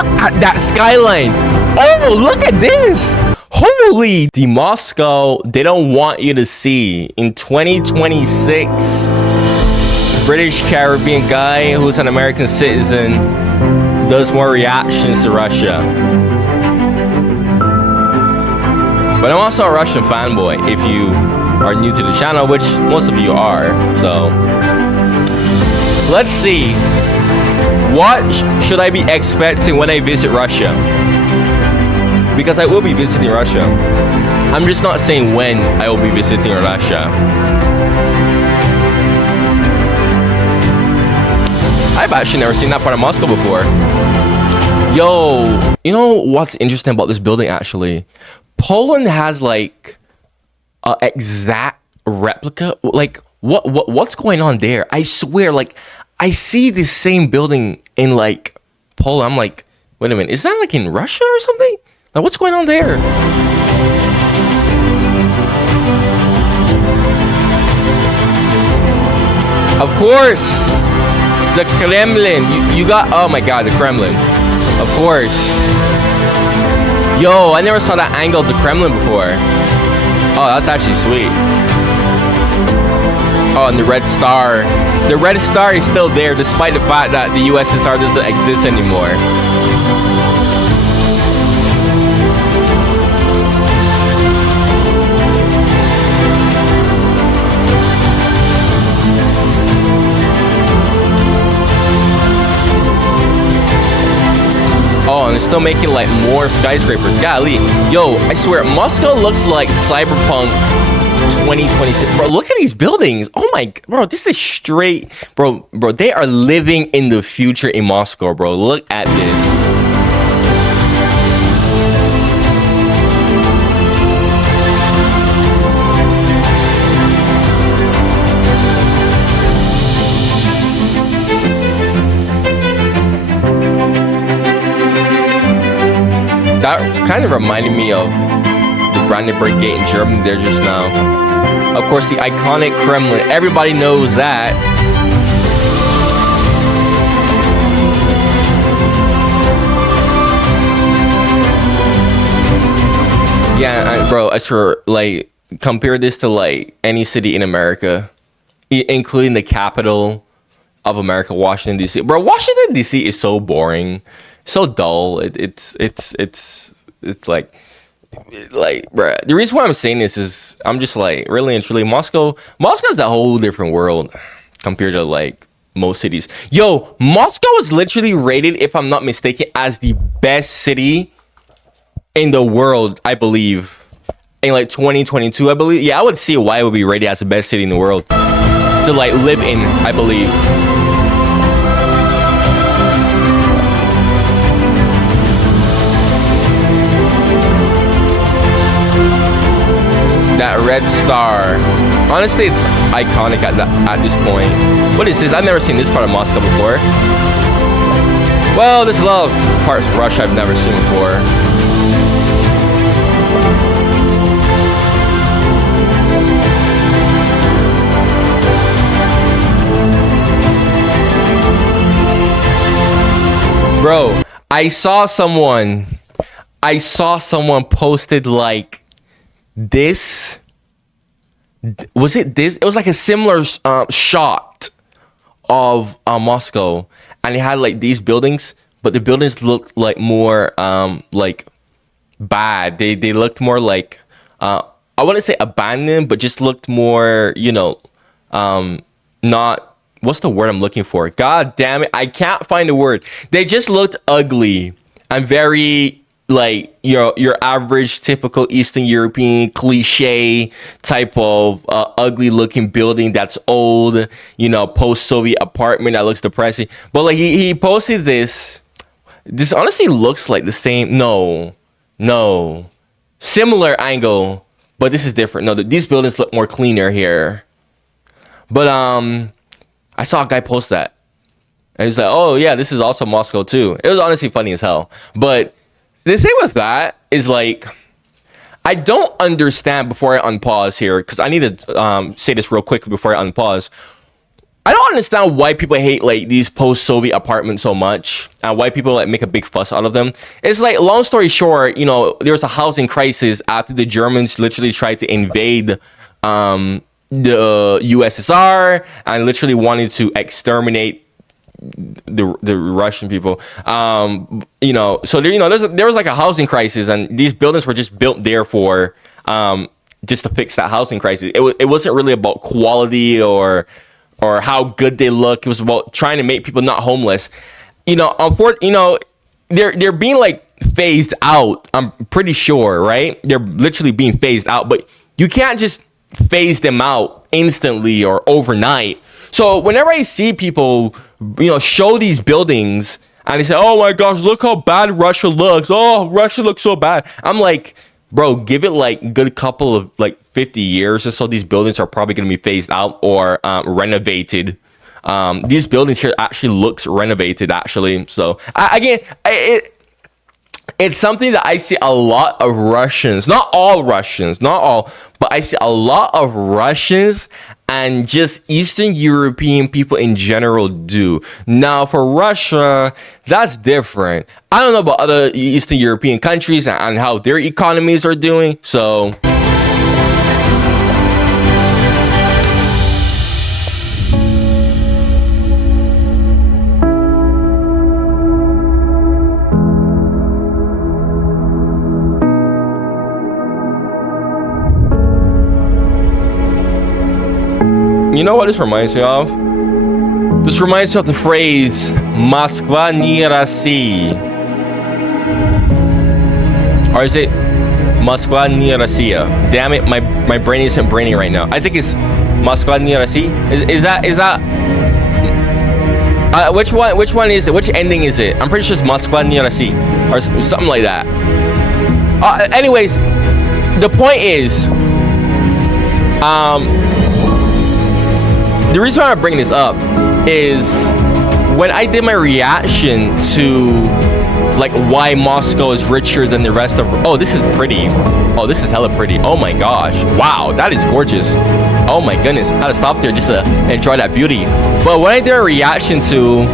Look at that skyline. Oh, look at this. Holy, the Moscow they don't want you to see in 2026. British Caribbean guy who's an American citizen does more reactions to Russia. But I'm also a Russian fanboy if you are new to the channel, which most of you are. So let's see. What should I be expecting when I visit Russia? Because I will be visiting Russia. I'm just not saying when I will be visiting Russia. I've actually never seen that part of Moscow before. Yo, you know what's interesting about this building actually? Poland has like an exact replica. Like what's going on there? I swear, like I see this same building in like Poland. I'm like, wait a minute, is that like in Russia or something? Like what's going on there? Of course, the Kremlin. You got, oh my god, the Kremlin. Of course. Yo, I never saw that angle of the Kremlin before. Oh, that's actually sweet. Oh, and the red star. The red star is still there despite the fact that the USSR doesn't exist anymore. Oh, and they're still making like more skyscrapers. Golly. Yo, I swear, Moscow looks like Cyberpunk 2026. Bro, look at these buildings. Oh my, bro, this is straight. Bro, they are living in the future in Moscow, bro. Look at this. That kind of reminded me of the Brandenburg Gate in Germany there just now. Of course, the iconic Kremlin. Everybody knows that. Yeah, bro, I swear, like, compare this to, like, any city in America, including the capital of America, Washington, D.C. Bro, Washington, D.C. is so boring. So dull. It's like bruh. The reason why I'm saying this is I'm just like really and truly Moscow's a whole different world compared to like most cities. Yo, Moscow is literally rated, if I'm not mistaken, as the best city in the world, I believe, in like 2022, I believe. Yeah, I would see why it would be rated as the best city in the world to like live in, I believe. That red star. Honestly, it's iconic at this point. What is this? I've never seen this part of Moscow before. Well, there's a lot of parts of Russia I've never seen before. Bro, I saw someone posted like this. Was it this? It was like a similar shot of Moscow, and it had like these buildings, but the buildings looked like more like bad. They looked more like I wouldn't say abandoned, but just looked more, you know, not, what's the word I'm looking for? God damn it, I can't find the word. They just looked ugly and very like your average typical Eastern European cliche type of ugly looking building that's old, you know, post-Soviet apartment that looks depressing. But like he posted this honestly looks like the same. No, similar angle, but this is different. No, these buildings look more cleaner here. But I saw a guy post that, and he's like, oh yeah, this is also Moscow too. It was honestly funny as hell. But the thing with that is, like, I don't understand, before I unpause here, because I need to say this real quickly before I unpause. I don't understand why people hate like these post-Soviet apartments so much, and why people like make a big fuss out of them. It's like, long story short, you know, there was a housing crisis after the Germans literally tried to invade the USSR and literally wanted to exterminate the Russian people. You know, so there, you know, there was like a housing crisis, and these buildings were just built there for just to fix that housing crisis. It wasn't really about quality or how good they look. It was about trying to make people not homeless. You know, you know, they're being like phased out. I'm pretty sure, right? They're literally being phased out, but you can't just phase them out instantly or overnight. So whenever I see people, you know, show these buildings and they say, "Oh my gosh, look how bad Russia looks. Oh, Russia looks so bad." I'm like, bro, give it like a good couple of like 50 years or so. These buildings are probably going to be phased out or renovated. These buildings here actually looks renovated actually. So it's something that I see a lot of Russians, not all, but I see a lot of Russians and just Eastern European people in general do. Now, for Russia, that's different. I don't know about other Eastern European countries and how their economies are doing. So you know what this reminds me of? This reminds me of the phrase "Moskva не Россия," or is it "Moskva не Россия"? Damn it, my brain isn't braining right now. I think it's "Moskva не Россия." Is that? Which one is it? Which ending is it? I'm pretty sure it's "Moskva не Россия" or something like that. Anyways, the point is, the reason why I'm bringing this up is when I did my reaction to like why Moscow is richer than the rest of. Oh, this is pretty. Oh, this is hella pretty. Oh my gosh. Wow, that is gorgeous. Oh my goodness. I had to stop there just to enjoy that beauty. But when I did a reaction to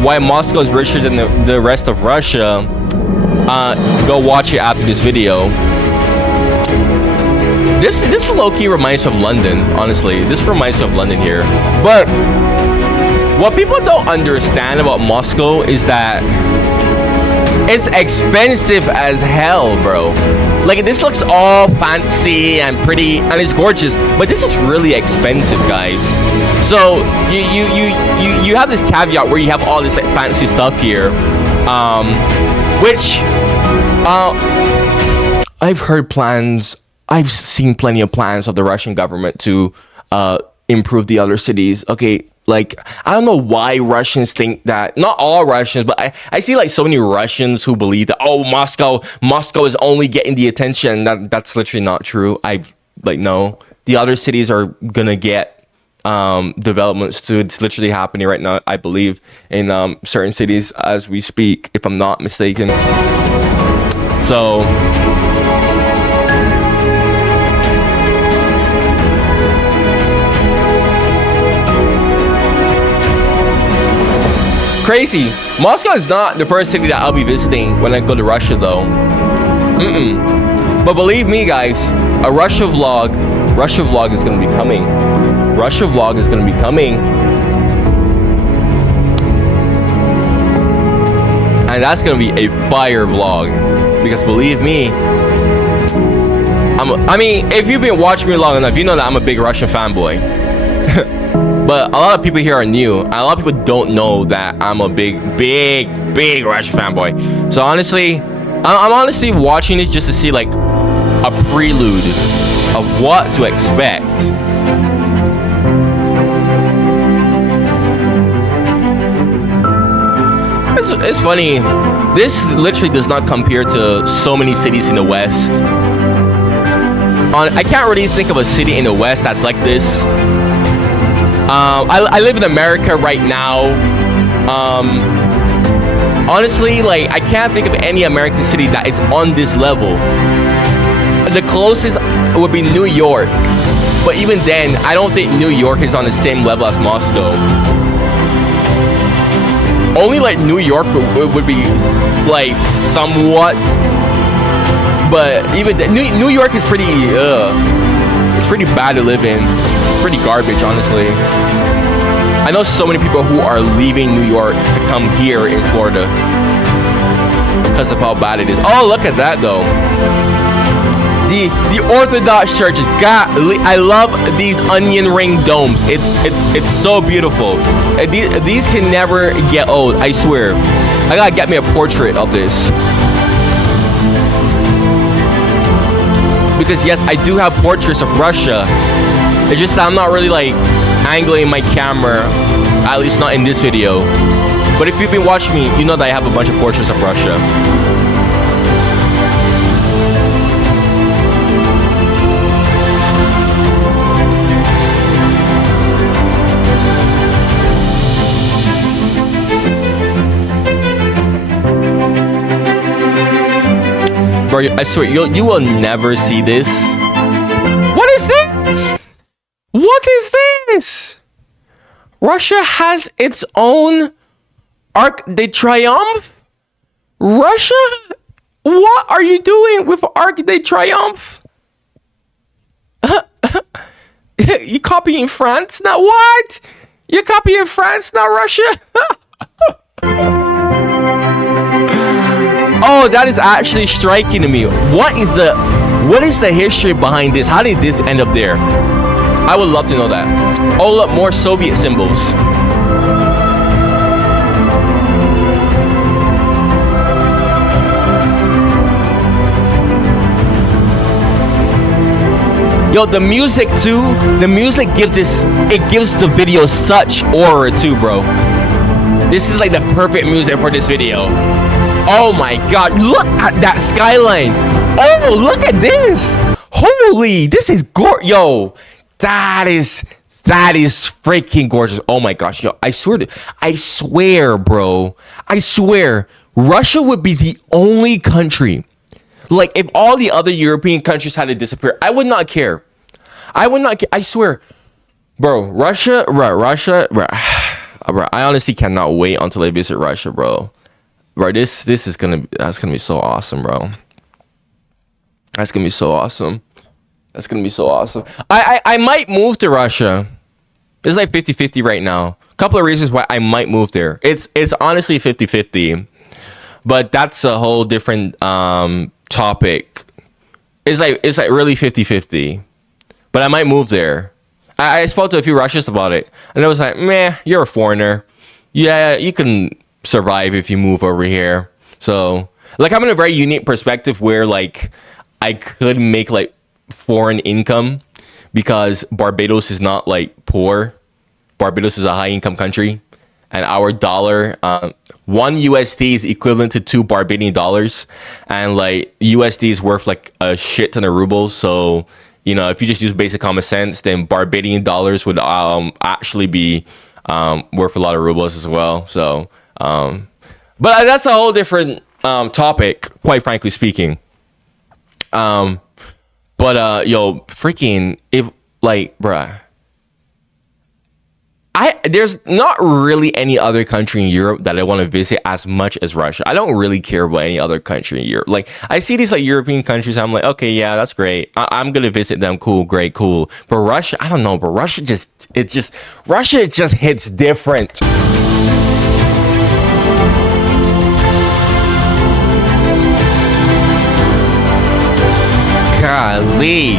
why Moscow is richer than the rest of Russia, go watch it after this video. This low-key reminds me of London, honestly. This reminds me of London here. But what people don't understand about Moscow is that it's expensive as hell, bro. Like, this looks all fancy and pretty and it's gorgeous, but this is really expensive, guys. So you have this caveat where you have all this like, fancy stuff here, which I've heard plans. I've seen plenty of plans of the Russian government to improve the other cities. Okay, like, I don't know why Russians think that, not all Russians, but I see like so many Russians who believe that, oh, Moscow is only getting the attention. That's literally not true. No, the other cities are gonna get developments too. It's literally happening right now, I believe, in certain cities as we speak, if I'm not mistaken. So crazy. Moscow is not the first city that I'll be visiting when I go to Russia, though. But believe me, guys, a Russia vlog is gonna be coming. Russia vlog is gonna be coming, and that's gonna be a fire vlog. Because believe me, I mean, if you've been watching me long enough, you know that I'm a big Russian fanboy. But a lot of people here are new. And a lot of people don't know that I'm a big Russian fanboy. So honestly, I'm honestly watching this just to see like a prelude of what to expect. It's funny. This literally does not compare to so many cities in the West. I can't really think of a city in the West that's like this. I live in America right now. Honestly, like, I can't think of any American city that is on this level. the closest would be New York, but even then, I don't think New York is on the same level as Moscow. Only like New York would be like somewhat, but even then, New York is pretty. It's pretty bad to live in. It's pretty garbage, honestly. I know so many people who are leaving New York to come here in Florida because of how bad it is. Oh, look at that though. The Orthodox churches. God, I love these onion ring domes. It's so beautiful. These can never get old. I swear. I gotta get me a portrait of this. Because yes, I do have portraits of Russia. It's just I'm not really like angling my camera, at least not in this video. But if you've been watching me, you know that I have a bunch of portraits of Russia. Bro, I swear, you will never see this. What is this? What is this? Russia has its own Arc de Triomphe? Russia? What are you doing with Arc de Triomphe? You copying France now? What? You copying France now, Russia? Oh, that is actually striking to me. What is the history behind this? How did this end up there? I would love to know that. Oh, look, more Soviet symbols. Yo, the music too. The music gives the video such aura too, bro. This is like the perfect music for this video. Oh my god, look at that skyline. Oh, look at this. Holy, this is yo, that is freaking gorgeous. Oh my gosh, yo, I swear, bro. I swear, Russia would be the only country. Like, if all the other European countries had to disappear, I would not care. I would not care. I swear. Bro, Russia, bro, I honestly cannot wait until I visit Russia, bro. Bro, that's gonna be so awesome, bro. That's gonna be so awesome. That's gonna be so awesome. I might move to Russia. It's like 50-50 right now. A couple of reasons why I might move there. It's honestly 50-50. But that's a whole different topic. It's like really 50-50. But I might move there. I spoke to a few Russians about it, and it was like, meh, you're a foreigner. Yeah, you can survive if you move over here. So, like, I'm in a very unique perspective where, like, I could make, like, foreign income because Barbados is not, like, poor. Barbados is a high-income country, and our dollar, one USD is equivalent to 2 Barbadian dollars, and, like, USD is worth, like, a shit ton of rubles, so... You know, if you just use basic common sense, then Barbadian dollars would actually be worth a lot of rubles as well. So, but that's a whole different topic, quite frankly speaking. Yo, freaking, if like, bruh, there's not really any other country in Europe that I want to visit as much as Russia. I don't really care about any other country in Europe. Like, I see these like European countries, I'm like, okay, yeah, that's great. I'm gonna visit them. Cool, great, cool. But Russia, I don't know. But Russia just hits different. Golly.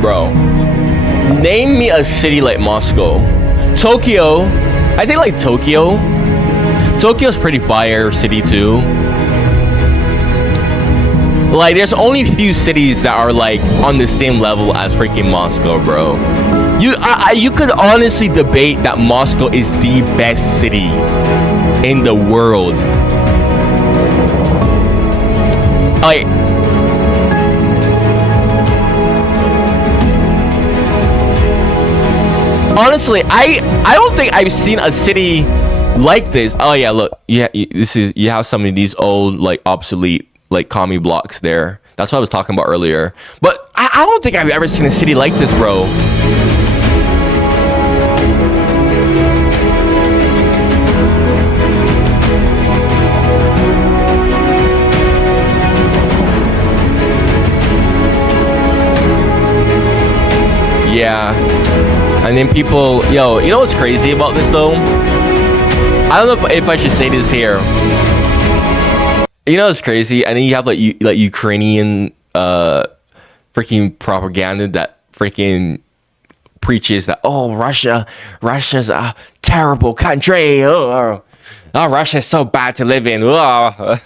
Bro, name me a city like Moscow. Tokyo I think like Tokyo. Tokyo's pretty fire city too. Like, there's only a few cities that are like on the same level as freaking Moscow, bro. You could honestly debate that Moscow is the best city in the world. Like, honestly, I don't think I've seen a city like this. Oh yeah, look, yeah, you have some of these old like obsolete like commie blocks there. That's what I was talking about earlier. But I don't think I've ever seen a city like this, bro. Yeah. And then people, yo, you know what's crazy about this though? I don't know if I should say this here. You know what's crazy? And then you have like Ukrainian freaking propaganda that freaking preaches that, oh, Russia's a terrible country. Oh, Russia's so bad to live in. Oh.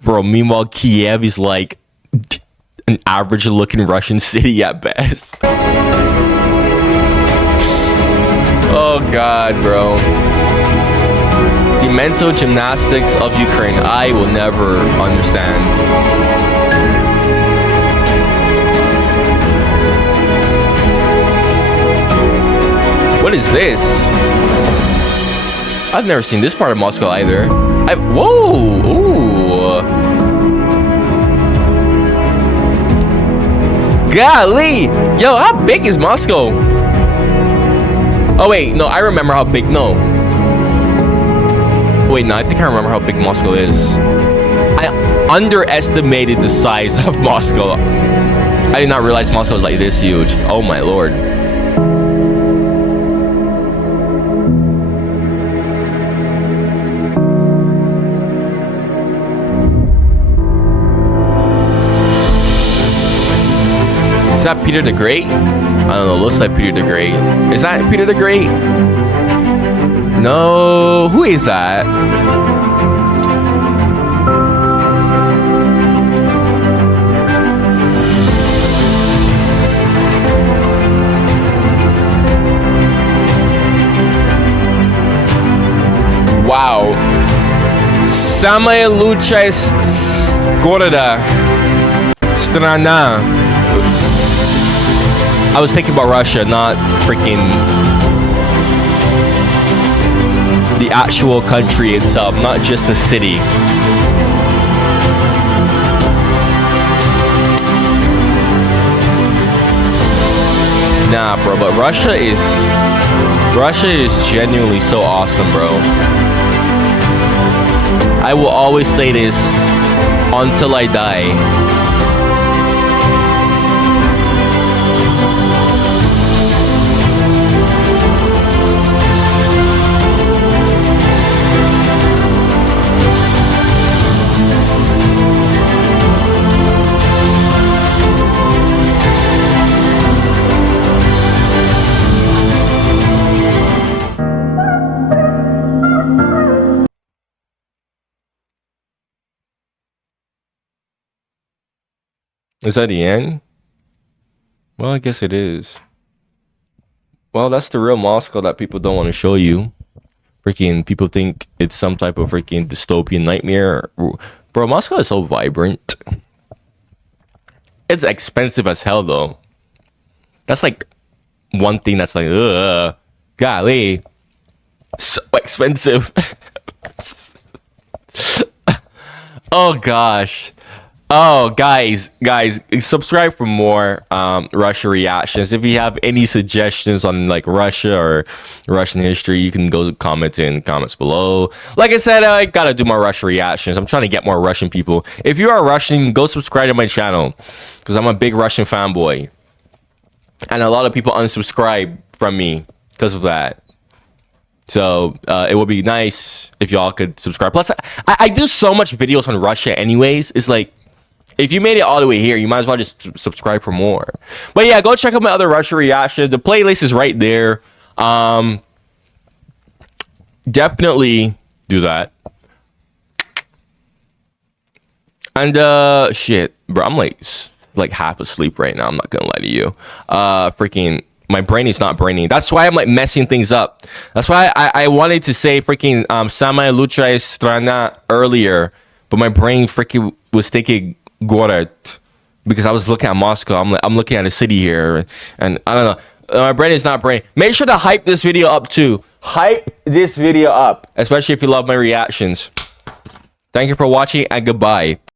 Bro, meanwhile Kiev is like an average looking Russian city at best. Oh god, bro. The mental gymnastics of Ukraine, I will never understand. What is this? I've never seen this part of Moscow either. Whoa! Ooh! Golly! Yo, how big is Moscow? Oh wait, no, I remember how big. No. Wait, no, I think I remember how big Moscow is. I underestimated the size of Moscow. I did not realize Moscow was like this huge. Oh my lord. Is that Peter the Great? I don't know, looks like Peter the Great. Is that Peter the Great? No, who is that? Wow. Самая лучшая города. Страна. I was thinking about Russia, not freaking the actual country itself, not just the city. Nah, bro, but Russia is genuinely so awesome, bro. I will always say this until I die. Is that the end? Well, I guess it is. Well, that's the real Moscow that people don't want to show you. Freaking people think it's some type of freaking dystopian nightmare. Bro, Moscow is so vibrant. It's expensive as hell, though. That's like one thing that's like, ugh, golly, so expensive. Oh gosh. Oh, guys, subscribe for more Russia reactions. If you have any suggestions on like Russia or Russian history, you can go comment in comments below. Like I said, I gotta do more Russia reactions. I'm trying to get more Russian people. If you are Russian, go subscribe to my channel because I'm a big Russian fanboy, and a lot of people unsubscribe from me because of that. So it would be nice if y'all could subscribe. Plus, I do so much videos on Russia anyways. It's like, If you made it all the way here, you might as well just subscribe for more. But yeah, go check out my other Russia reactions. The playlist is right there. Definitely do that. And shit, bro, I'm like half asleep right now. I'm not gonna lie to you. Freaking, my brain is not braining. That's why I'm like messing things up. That's why I wanted to say freaking Sama Lucha Estrana earlier, but my brain freaking was thinking Gorod because I was looking at Moscow. I'm looking at a city here, and I don't know. My brain is not braining. Make sure to hype this video up too. Hype this video up, especially if you love my reactions. Thank you for watching and goodbye.